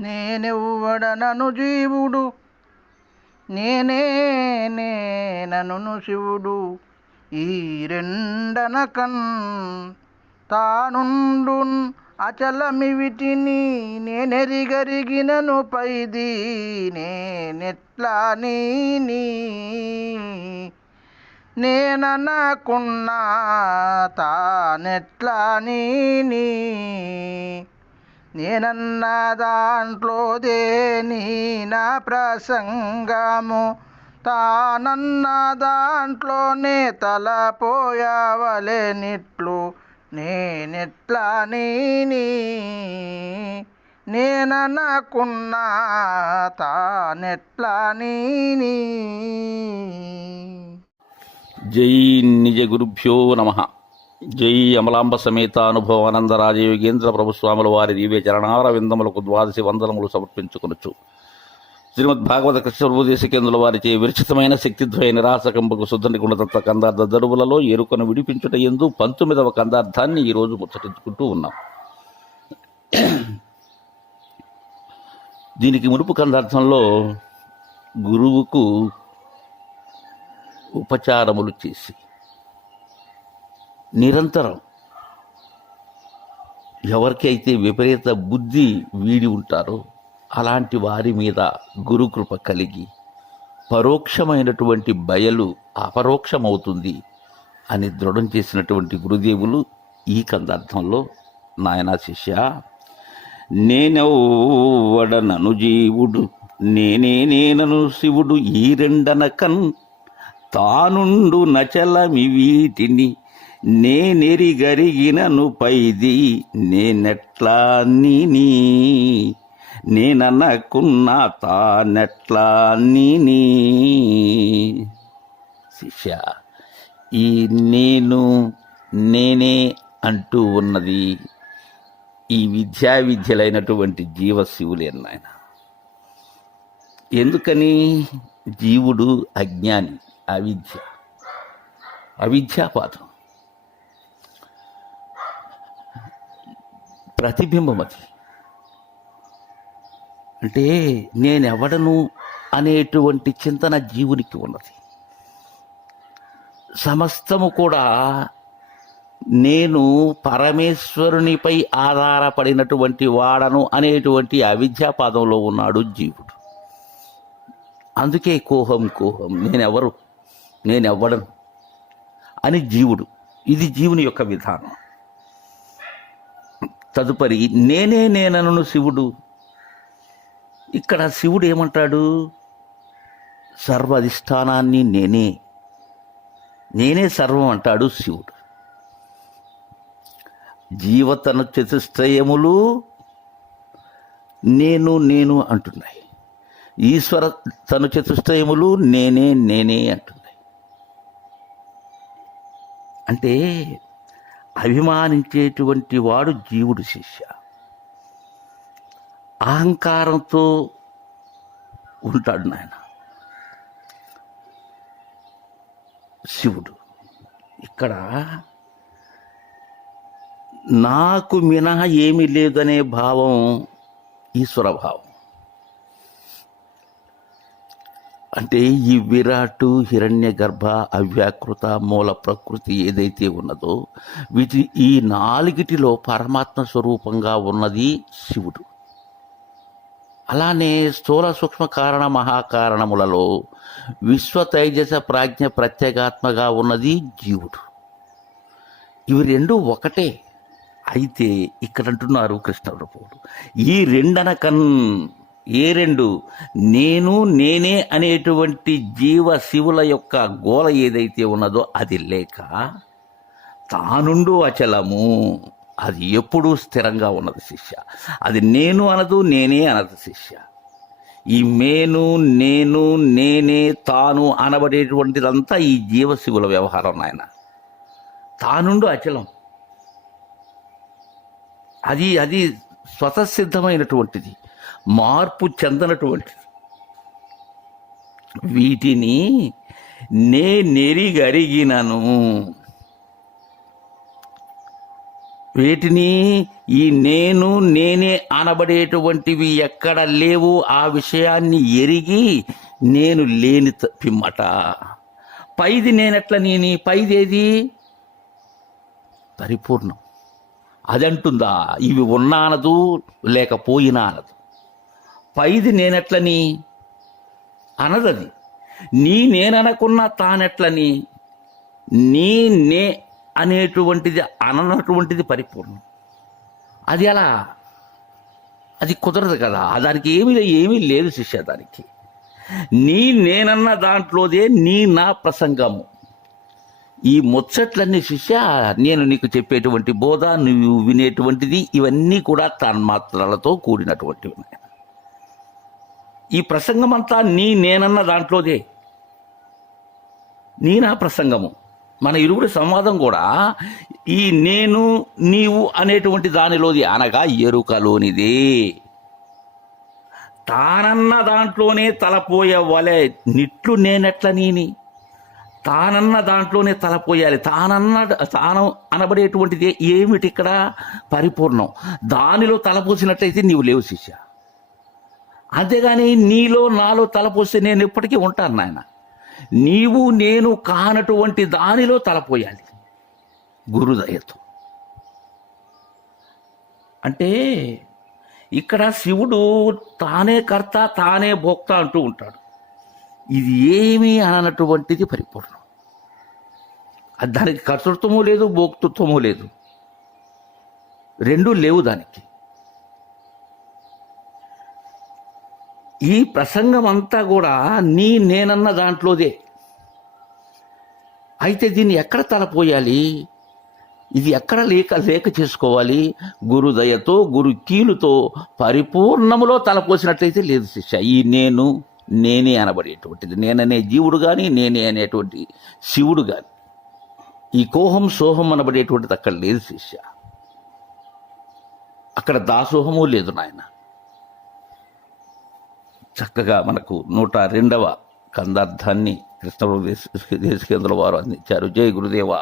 నేనెవ్వడనను జీవుడు. నేనే నేనను శివుడు. ఈ రెండనకన్ తానుండు అచలమివిటిని నేనెరిగరిగినను పైది నేనెట్లా నీ నేననకున్నా తానెట్లా నీ నేనన్న దాంట్లో దేని నా ప్రసంగము? తానన్న దాంట్లోనే తలపోయవలెనిట్లు నేనెట్లా నీ నేననకున్నా తానెట్లా నీ జై నిజ గురుభ్యో నమ. జై అమలాంబ సమేత అనుభవానంద రాజయోగేంద్ర ప్రభుస్వాముల వారి దివ్య చరణార విందములకు ద్వాదశి వందనములు సమర్పించుకొనొచ్చు శ్రీమద్ భాగవత కృష్ణోపదేశ కేంద్రుల వారిచే విరచితమైన శక్తిద్వయ నిరాసకంబకు శుద్ధని గుణతత్వ కందార్థ దరువులలో ఎరుకను విడిపించుట ఎందు పంతొమ్మిదవ కందార్థాన్ని ఈరోజు ముచ్చటించుకుంటూ ఉన్నాం. దీనికి మునుపు కందార్థంలో గురువుకు ఉపచారములు చేసి నిరంతరం. ఎవరికైతే విపరీత బుద్ధి వీడి ఉంటారో అలాంటి వారి మీద గురుకృప కలిగి పరోక్షమైనటువంటి బయలు అపరోక్షమవుతుంది అని దృఢం చేసినటువంటి గురుదేవులు ఈ కందార్థంలో నాయనా శిష్య నేనెవ్వడనను జీవుడు నేనే నేనను శివుడు ఈ రెండనకన్ తానుండు నచలమి వీటిని నేనెరిగరిగినను పైది నేనెట్లా నీ నేననకున్నా తానెట్లా నీ శిష్య ఈ నేను నేనే అంటూ ఉన్నది. ఈ విద్యా విద్యలైనటువంటి జీవశివులే నాయన. ఎందుకని? జీవుడు అజ్ఞాని అవిద్య అవిద్యాపాతం ప్రతిబింబం అది అంటే నేనెవడను అనేటువంటి చింతన జీవునికి ఉన్నది. సమస్తము కూడా నేను పరమేశ్వరునిపై ఆధారపడినటువంటి వాడను అనేటువంటి అవిద్యాపాదంలో ఉన్నాడు జీవుడు. అందుకే కోహం కోహం నేనెవరు? నేనెవ్వడను? అని జీవుడు. ఇది జీవుని యొక్క విధానం. తదుపరి నేనే నేనను శివుడు. ఇక్కడ శివుడు ఏమంటాడు? సర్వాధిష్టానాన్ని నేనే. నేనే సర్వం అంటాడు శివుడు. జీవతన చతుష్టయములు నేను నేను అంటున్నాయి. ఈశ్వర తను చతుష్టయములు నేనే నేనే అంటున్నాయి. అంటే అభిమానించేటువంటి వాడు జీవుడు శిష్య. అహంకారంతో ఉంటాడు నాయన. శివుడు. ఇక్కడ నాకు మినహా ఏమీ లేదనే భావం ఈశ్వర భావం. అంటే ఈ విరాటు హిరణ్య గర్భ అవ్యాకృత మూల ప్రకృతి ఏదైతే ఉన్నదో వీటి ఈ నాలుగిటిలో పరమాత్మ స్వరూపంగా ఉన్నది శివుడు. అలానే స్థూల సూక్ష్మ కారణ మహాకారణములలో విశ్వ తైజస ప్రాజ్ఞ ప్రత్యేగాత్మగా ఉన్నది జీవుడు. ఇవి రెండు ఒకటే. అయితే ఇక్కడ అంటున్నారు కృష్ణప్రభువుడు ఈ రెండనకన్ ఏ రెండు? నేను నేనే అనేటువంటి జీవ శివుల యొక్క గోల ఏదైతే ఉన్నదో అది లేక తానుండు అచలము. అది ఎప్పుడూ స్థిరంగా ఉన్నది శిష్య. అది నేను అనదు నేనే అనదు శిష్య. ఈ మేను నేను నేనే తాను అనబడేటువంటిదంతా ఈ జీవశివుల వ్యవహారం నాయన. తానుండు అచలం. అది అది స్వతసిద్ధమైనటువంటిది. మార్పు చెందనటువంటిది. వీటిని నే నెరిగరిగినను వీటిని ఈ నేను నేనే అనబడేటువంటివి ఎక్కడ లేవు ఆ విషయాన్ని ఎరిగి నేను లేని త- పిమ్మట. పైది నేనెట్ల నేని? పైదేది? పరిపూర్ణం. అదంటుందా ఇవి ఉన్నానదు లేకపోయినా అనదు పైది నేనెట్లని? అనదది. నీ నేననకున్నా తానెట్లని? నీ నే అనేటువంటిది అననటువంటిది పరిపూర్ణం. అది ఎలా అది కుదరదు కదా. దానికి ఏమీ ఏమీ లేదు శిష్య దానికి. నీ నేనన్న దాంట్లోదే నీ నా ప్రసంగము. ఈ ముచ్చట్లన్నీ శిష్య నేను నీకు చెప్పేటువంటి బోధ నువ్వు వినేటువంటిది ఇవన్నీ కూడా తన్మాత్రలతో కూడినటువంటివి. ఉన్నాయి ఈ ప్రసంగం అంతా నీ నేనన్న దాంట్లోదే. నీ నా ప్రసంగము. మన ఇరువురి సంవాదం కూడా ఈ నేను నీవు అనేటువంటి దానిలోది అనగా ఎరుకలోనిది. తానన్న దాంట్లోనే తలపోయే వలె నిట్లు నేనెట్ల నీని? తానన్న దాంట్లోనే తలపోయాలి. తానన్న తాను అనబడేటువంటిది ఏమిటి ఇక్కడ పరిపూర్ణం. దానిలో తలపోసినట్లయితే నీవు లేవు శిష్య. అంతేగాని నీలో నాలో తలపోస్తే నేను ఎప్పటికీ ఉంటాను నాయన. నీవు నేను కానటువంటి దానిలో తలపోయాలి గురుదయతో. అంటే ఇక్కడ శివుడు తానే కర్త తానే భోక్త అంటూ ఉంటాడు. ఇది ఏమీ అననటువంటిది పరిపూర్ణం. అది దానికి కర్తృత్వము లేదు భోక్తృత్వము లేదు. రెండూ లేవు దానికి. ఈ ప్రసంగం అంతా కూడా నీ నేనన్న దాంట్లోదే. అయితే దీన్ని ఎక్కడ తలపోయాలి? ఇది ఎక్కడ లేక లేక చేసుకోవాలి? గురుదయతో గురు కీలుతో పరిపూర్ణములో తలపోసినట్లయితే లేదు శిష్య. ఈ నేను నేనే అనబడేటువంటిది. నేననే జీవుడు కానీ నేనే అనేటువంటి శివుడు కానీ ఈ కోహం సోహం అనబడేటువంటిది అక్కడ లేదు శిష్య. అక్కడ దాసోహము లేదు నాయన. చక్కగా మనకు నూట రెండవ కందార్థాన్ని కృష్ణ దేశకేంద్రుల వారు అందించారు జై గురుదేవా